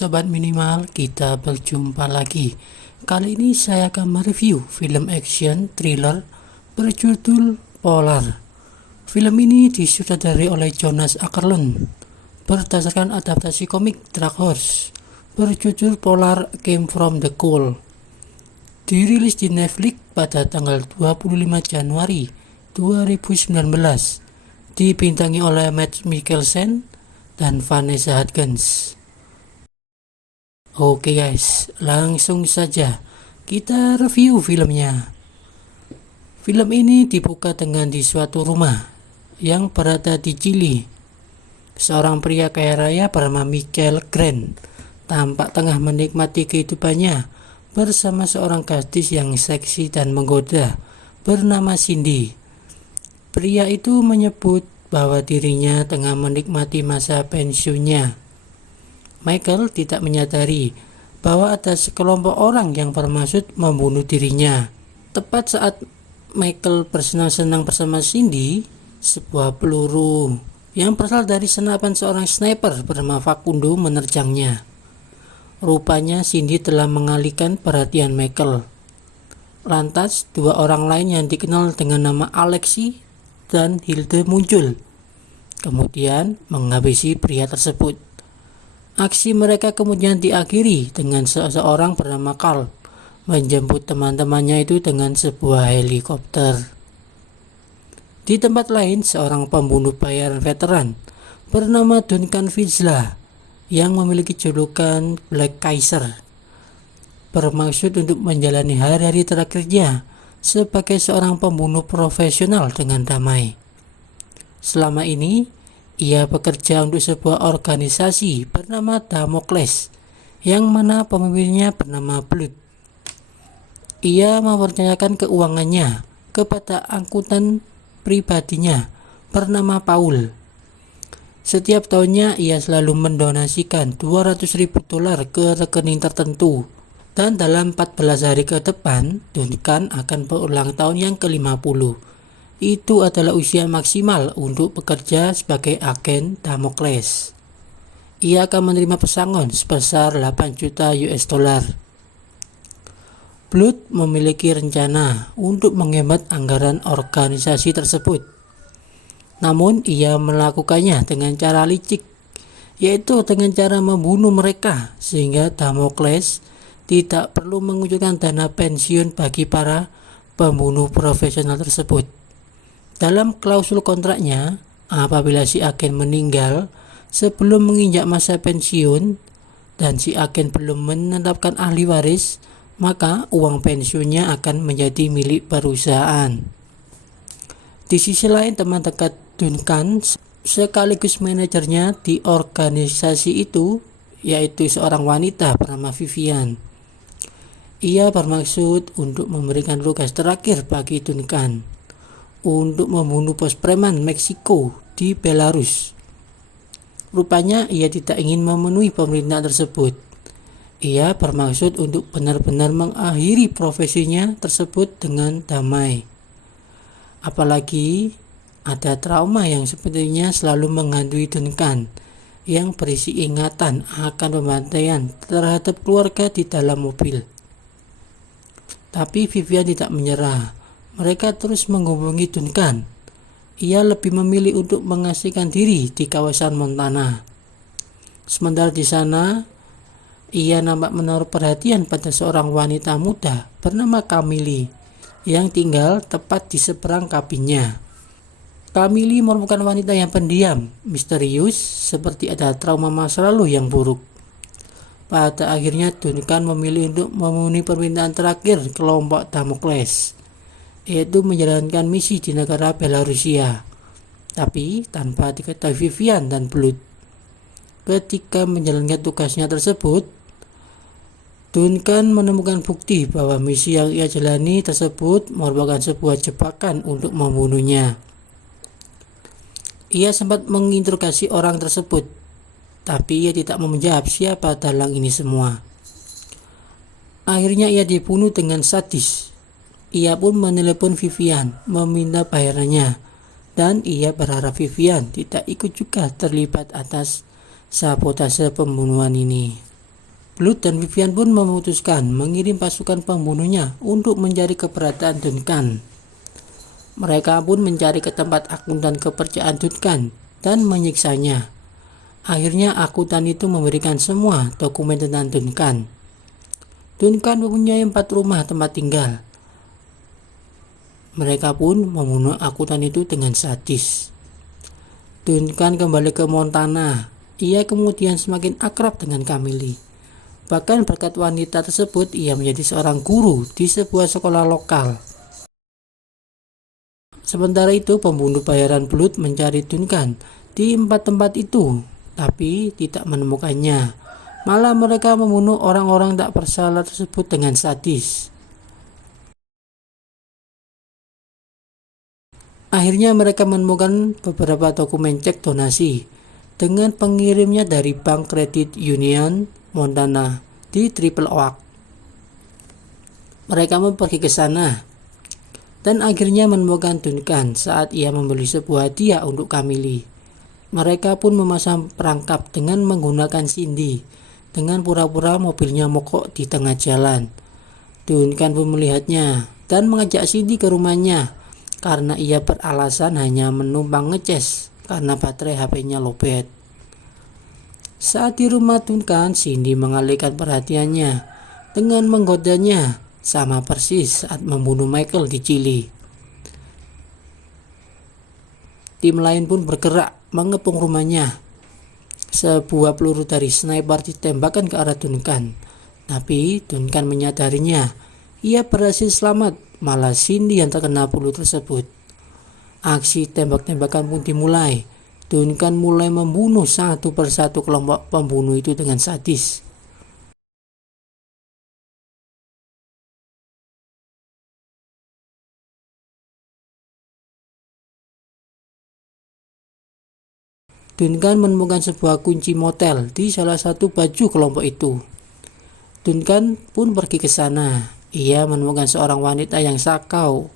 Sobat Minimal, kita berjumpa lagi. Kali ini saya akan mereview film action thriller berjudul Polar. Film ini disutradarai oleh Jonas Åkerlund berdasarkan adaptasi komik Dark Horse berjudul Polar Came from the Cold. Dirilis di Netflix pada tanggal 25 Januari 2019. Dibintangi oleh Mads Mikkelsen dan Vanessa Hudgens. Oke guys, langsung saja kita review filmnya. Film ini dibuka dengan di suatu rumah yang berada di Chili. Seorang pria kaya raya bernama Michael Grant tampak tengah menikmati kehidupannya bersama seorang gadis yang seksi dan menggoda bernama Cindy. Pria itu menyebut bahwa dirinya tengah menikmati masa pensiunnya. Michael tidak menyadari bahwa ada sekelompok orang yang bermaksud membunuh dirinya. Tepat saat Michael bersenang-senang bersama Cindy, sebuah peluru yang berasal dari senapan seorang sniper bernama Facundo menerjangnya. Rupanya Cindy telah mengalihkan perhatian Michael. Lantas, dua orang lain yang dikenal dengan nama Alexi dan Hilde muncul, kemudian menghabisi pria tersebut. Aksi mereka kemudian diakhiri dengan seseorang bernama Carl menjemput teman-temannya itu dengan sebuah helikopter. Di tempat lain, seorang pembunuh bayaran veteran bernama Duncan Vizsla yang memiliki julukan Black Kaiser bermaksud untuk menjalani hari-hari terakhirnya sebagai seorang pembunuh profesional dengan damai. Selama ini, ia bekerja untuk sebuah organisasi bernama Damocles, yang mana pemimpinnya bernama Blood. Ia mempercayakan keuangannya kepada angkutan pribadinya bernama Paul. Setiap tahunnya ia selalu mendonasikan $200.000 ke rekening tertentu. Dan dalam 14 hari ke depan, Duncan akan berulang tahun yang ke-50. Itu adalah usia maksimal untuk bekerja sebagai agen Damocles. Ia akan menerima pesangon sebesar $8 juta. Blood memiliki rencana untuk menghemat anggaran organisasi tersebut. Namun ia melakukannya dengan cara licik, yaitu dengan cara membunuh mereka sehingga Damocles tidak perlu mengucurkan dana pensiun bagi para pembunuh profesional tersebut. Dalam klausul kontraknya, apabila si agen meninggal sebelum menginjak masa pensiun dan si agen belum menetapkan ahli waris, maka uang pensiunnya akan menjadi milik perusahaan. Di sisi lain, teman dekat Duncan sekaligus manajernya di organisasi itu, yaitu seorang wanita bernama Vivian. Ia bermaksud untuk memberikan tugas terakhir bagi Duncan untuk membunuh pos preman Meksiko di Belarus. Rupanya ia tidak ingin memenuhi permintaan tersebut. Ia bermaksud untuk benar-benar mengakhiri profesinya tersebut dengan damai. Apalagi ada trauma yang sepertinya selalu menghantui Duncan yang berisi ingatan akan pembantaian terhadap keluarga di dalam mobil. Tapi Vivian tidak menyerah. Mereka terus menghubungi Duncan. Ia lebih memilih untuk mengasingkan diri di kawasan Montana. Sementara di sana, ia nampak menaruh perhatian pada seorang wanita muda bernama Camille yang tinggal tepat di seberang kabinnya. Camille merupakan wanita yang pendiam, misterius, seperti ada trauma masa lalu yang buruk. Pada akhirnya Duncan memilih untuk memenuhi permintaan terakhir kelompok Damocles, yaitu menjalankan misi di negara Belarusia, tapi tanpa diketahui Vivian dan Blood. Ketika menjalankan tugasnya tersebut, Duncan menemukan bukti bahwa misi yang ia jalani tersebut merupakan sebuah jebakan untuk membunuhnya. Ia sempat menginterogasi orang tersebut, tapi ia tidak mau menjawab siapa dalang ini semua. Akhirnya ia dibunuh dengan sadis. Ia pun menelepon Vivian meminta bayarannya, dan ia berharap Vivian tidak ikut juga terlibat atas sabotase pembunuhan ini. Blood dan Vivian pun memutuskan mengirim pasukan pembunuhnya untuk mencari keberadaan Duncan. Mereka pun mencari ke tempat akuntan kepercayaan Duncan dan menyiksanya. Akhirnya akuntan itu memberikan semua dokumen tentang Duncan. Duncan mempunyai 4 rumah tempat tinggal. Mereka pun membunuh akuntan itu dengan sadis. Duncan kembali ke Montana. Ia kemudian semakin akrab dengan Camille. Bahkan berkat wanita tersebut, ia menjadi seorang guru di sebuah sekolah lokal. Sementara itu, pembunuh bayaran Blood mencari Duncan di 4 tempat itu, tapi tidak menemukannya. Malah mereka membunuh orang-orang tak bersalah tersebut dengan sadis. Akhirnya mereka menemukan beberapa dokumen cek donasi dengan pengirimnya dari Bank Credit Union Montana di Triple Oak. Mereka pun pergi ke sana dan akhirnya menemukan Duncan saat ia membeli sebuah hadiah untuk Camille. Mereka pun memasang perangkap dengan menggunakan Cindy dengan pura-pura mobilnya mogok di tengah jalan. Duncan pun melihatnya dan mengajak Cindy ke rumahnya karena ia beralasan hanya menumpang ngecas karena baterai HP-nya lowbat. Saat di rumah Duncan, Cindy mengalihkan perhatiannya dengan menggodanya, sama persis saat membunuh Michael di Chile. Tim lain pun bergerak mengepung rumahnya. Sebuah peluru dari sniper ditembakkan ke arah Duncan, tapi Duncan menyadarinya. Ia berhasil selamat, malah Cindy yang terkena peluru tersebut. Aksi tembak-tembakan pun dimulai. Duncan mulai membunuh satu persatu kelompok pembunuh itu dengan sadis. Duncan menemukan sebuah kunci motel di salah satu baju kelompok itu. Duncan pun pergi ke sana. Ia menemukan seorang wanita yang sakau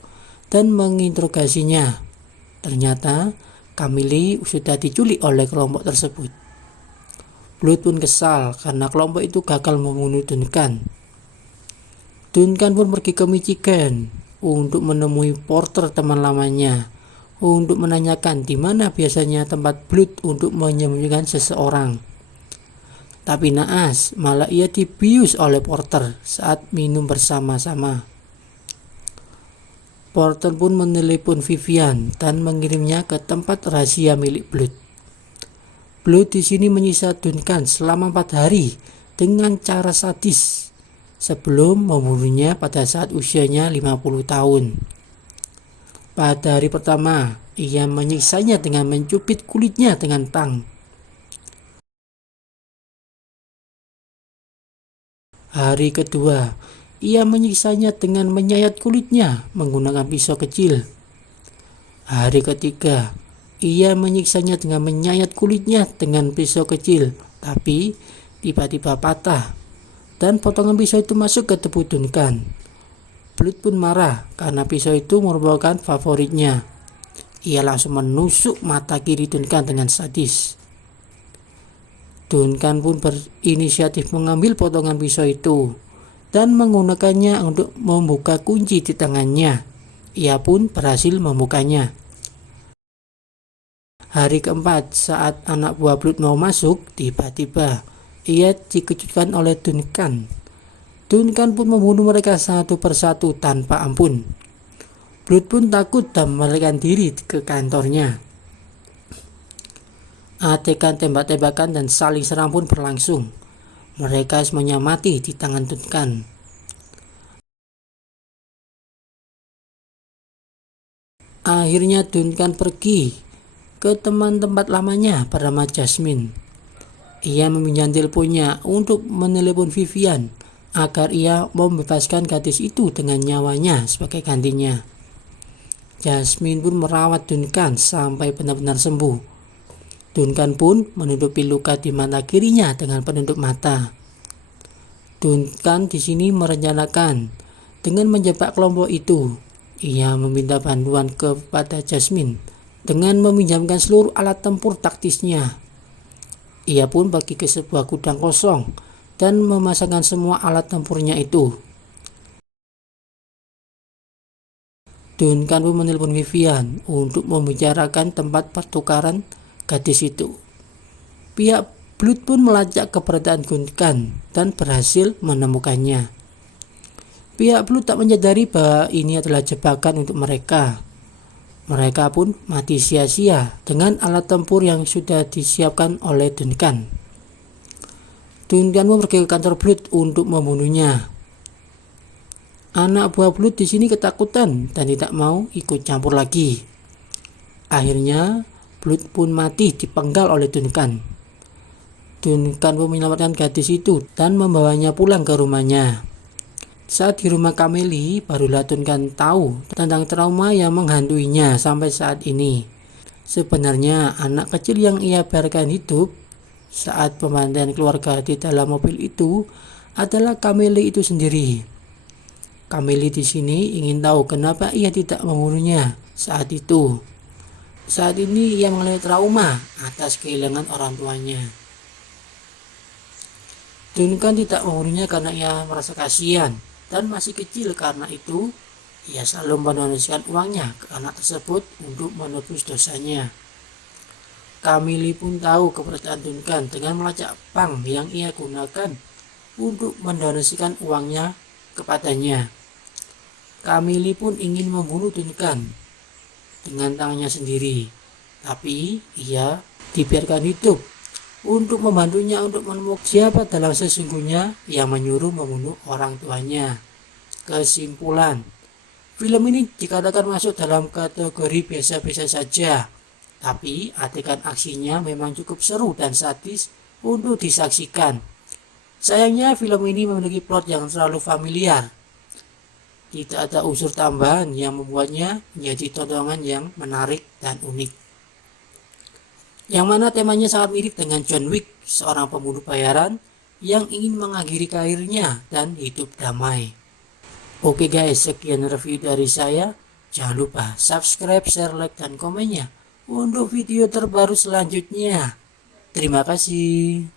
dan menginterogasinya. Ternyata Camille sudah diculik oleh kelompok tersebut. Blood pun kesal karena kelompok itu gagal membunuh Duncan. Duncan pun pergi ke Michigan untuk menemui Porter, teman lamanya, untuk menanyakan di mana biasanya tempat Blood untuk menyembunyikan seseorang. Tapi naas, malah ia dibius oleh Porter saat minum bersama-sama. Porter pun menelepon Vivian dan mengirimnya ke tempat rahasia milik Blood. Blood di sini menyiksa Duncan selama 4 hari dengan cara sadis sebelum membunuhnya pada saat usianya 50 tahun. Pada hari pertama, ia menyiksanya dengan mencubit kulitnya dengan tang. Hari kedua, ia menyiksanya dengan menyayat kulitnya menggunakan pisau kecil. Hari ketiga, ia menyiksanya dengan menyayat kulitnya dengan pisau kecil, tapi tiba-tiba patah dan potongan pisau itu masuk ke tubuh Duncan. Blood pun marah karena pisau itu merupakan favoritnya. Ia langsung menusuk mata kiri Duncan dengan sadis. Duncan pun berinisiatif mengambil potongan pisau itu dan menggunakannya untuk membuka kunci di tangannya. Ia pun berhasil membukanya. Hari keempat, saat anak buah Blood mau masuk, tiba-tiba ia dikejutkan oleh Duncan. Duncan pun membunuh mereka satu persatu tanpa ampun. Blood pun takut dan melarikan diri ke kantornya. Adegan tembak-tembakan dan saling serang pun berlangsung. Mereka semuanya mati di tangan Duncan. Akhirnya Duncan pergi ke teman tempat lamanya bernama Jasmine. Ia meminjam teleponnya untuk menelepon Vivian agar ia membebaskan gadis itu dengan nyawanya sebagai gantinya. Jasmine pun merawat Duncan sampai benar-benar sembuh. Duncan pun menutupi luka di mata kirinya dengan penutup mata. Duncan di sini merencanakan dengan menjebak kelompok itu. Ia meminta bantuan kepada Jasmine dengan meminjamkan seluruh alat tempur taktisnya. Ia pun pergi ke sebuah gudang kosong dan memasangkan semua alat tempurnya itu. Duncan pun menelpon Vivian untuk membicarakan tempat pertukaran gadis itu. Pihak Blood pun melacak keberadaan Duncan dan berhasil menemukannya. Pihak Blood tak menyadari bahwa ini adalah jebakan untuk mereka. Mereka pun mati sia-sia dengan alat tempur yang sudah disiapkan oleh Duncan. Duncan pun pergi ke kantor Blood untuk membunuhnya. Anak buah Blood di sini ketakutan dan tidak mau ikut campur lagi. Akhirnya Blood pun mati dipenggal oleh Duncan. Duncan pun menyelamatkan gadis itu dan membawanya pulang ke rumahnya. Saat di rumah Camille, barulah Duncan tahu tentang trauma yang menghantuinya sampai saat ini. Sebenarnya anak kecil yang ia biarkan hidup saat pembantaian keluarga di dalam mobil itu adalah Camille itu sendiri. Camille di sini ingin tahu kenapa ia tidak membunuhnya saat itu. Saat ini ia mengalami trauma atas kehilangan orang tuanya. Duncan tidak membunuhnya karena ia merasa kasihan dan masih kecil, karena itu ia selalu mendonasikan uangnya ke anak tersebut untuk menebus dosanya. Camille pun tahu keberadaan Duncan dengan melacak bank yang ia gunakan untuk mendonasikan uangnya kepadanya. Camille pun ingin membunuh Duncan dengan tangannya sendiri, tapi ia dibiarkan hidup untuk membantunya untuk menemukan siapa dalam sesungguhnya yang menyuruh membunuh orang tuanya. Kesimpulan, film ini dikatakan masuk dalam kategori biasa-biasa saja, tapi adegan aksinya memang cukup seru dan sadis untuk disaksikan. Sayangnya film ini memiliki plot yang terlalu familiar. Tidak ada unsur tambahan yang membuatnya menjadi tontonan yang menarik dan unik. Yang mana temanya sangat mirip dengan John Wick, seorang pembunuh bayaran yang ingin mengakhiri karirnya dan hidup damai. Oke guys, sekian review dari saya. Jangan lupa subscribe, share, like, dan komennya untuk video terbaru selanjutnya. Terima kasih.